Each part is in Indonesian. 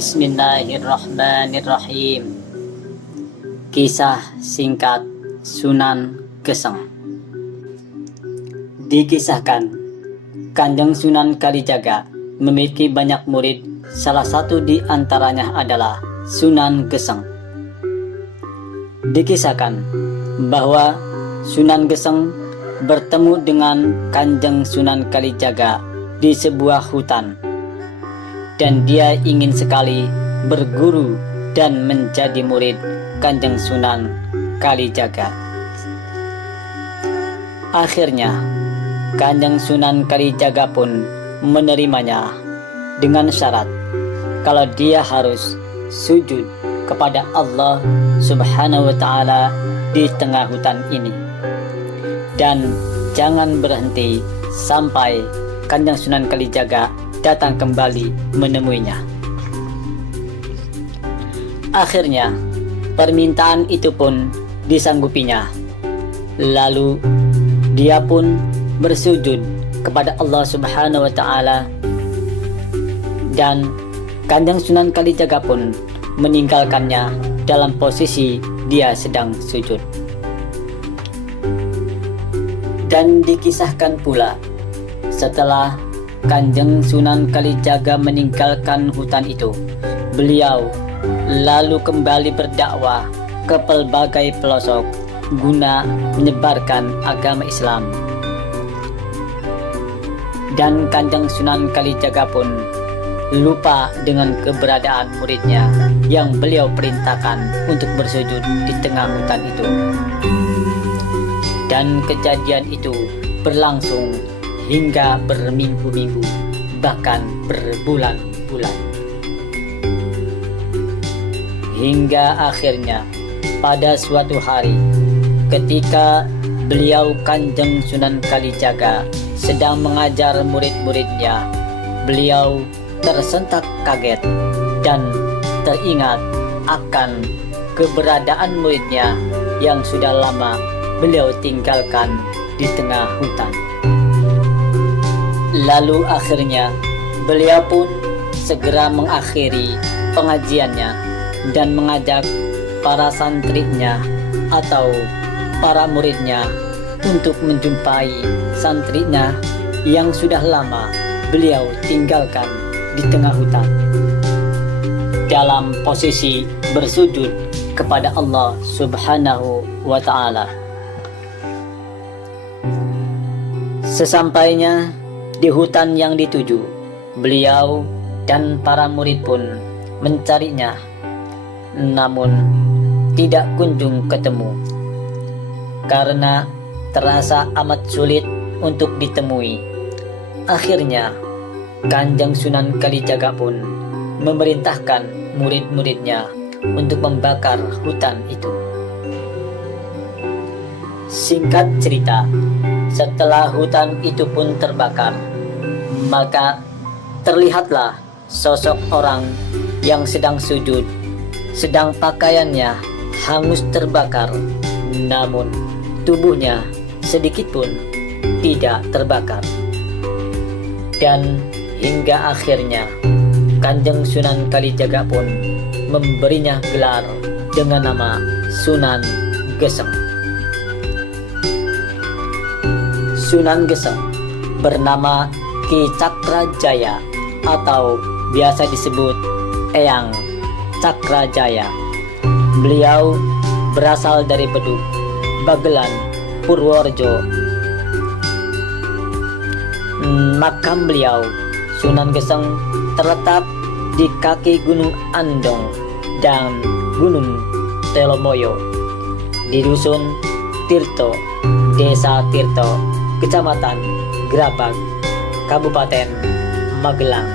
Bismillahirrahmanirrahim. Kisah singkat Sunan Geseng. Dikisahkan, Kanjeng Sunan Kalijaga memiliki banyak murid. Salah satu di antaranya adalah Sunan Geseng. Dikisahkan bahwa Sunan Geseng bertemu dengan Kanjeng Sunan Kalijaga di sebuah hutan, dan dia ingin sekali berguru dan menjadi murid Kanjeng Sunan Kalijaga. Akhirnya Kanjeng Sunan Kalijaga pun menerimanya dengan syarat kalau dia harus sujud kepada Allah Subhanahu wa Ta'ala di tengah hutan ini, dan jangan berhenti sampai Kanjeng Sunan Kalijaga datang kembali menemuinya. Akhirnya permintaan itu pun disanggupinya. Lalu dia pun bersujud kepada Allah Subhanahu wa Ta'ala, dan Kanjeng Sunan Kalijaga pun meninggalkannya dalam posisi dia sedang sujud. Dan dikisahkan pula, setelah Kanjeng Sunan Kalijaga meninggalkan hutan itu, beliau lalu kembali berdakwah ke pelbagai pelosok guna menyebarkan agama Islam. Dan Kanjeng Sunan Kalijaga pun lupa dengan keberadaan muridnya yang beliau perintahkan untuk bersujud di tengah hutan itu. Dan kejadian itu berlangsung hingga berminggu-minggu, bahkan berbulan-bulan. Hingga akhirnya pada suatu hari, ketika beliau Kanjeng Sunan Kalijaga sedang mengajar murid-muridnya, beliau tersentak kaget dan teringat akan keberadaan muridnya yang sudah lama beliau tinggalkan di tengah hutan. Lalu akhirnya beliau pun segera mengakhiri pengajiannya dan mengajak para santrinya atau para muridnya untuk menjumpai santrinya yang sudah lama beliau tinggalkan di tengah hutan, dalam posisi bersujud kepada Allah Subhanahu wa Ta'ala. Sesampainya di hutan yang dituju, beliau dan para murid pun mencarinya, namun tidak kunjung ketemu karena terasa amat sulit untuk ditemui. Akhirnya Kanjeng Sunan Kalijaga pun memerintahkan murid-muridnya untuk membakar hutan itu. Singkat cerita, setelah hutan itu pun terbakar, maka terlihatlah sosok orang yang sedang sujud, sedang pakaiannya hangus terbakar, namun tubuhnya sedikit pun tidak terbakar. Dan hingga akhirnya Kanjeng Sunan Kalijaga pun memberinya gelar dengan nama Sunan Geseng. Sunan Geseng bernama Ki Cakrajaya atau biasa disebut Eyang Cakrajaya. Beliau berasal dari Bedug, Bagelan, Purworejo. Makam beliau, Sunan Geseng, terletak di kaki Gunung Andong dan Gunung Telomoyo di Dusun Tirto, Desa Tirto, Kecamatan Grabag, Kabupaten Magelang.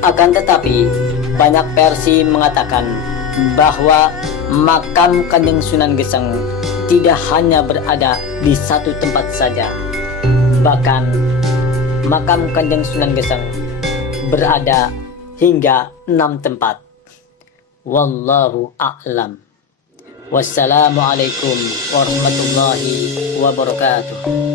Akan tetapi, banyak versi mengatakan bahwa makam Kanjeng Sunan Geseng tidak hanya berada di satu tempat saja, bahkan makam Kanjeng Sunan Geseng berada hingga 6 tempat. Wallahu a'lam. Wassalamualaikum warahmatullahi wabarakatuh.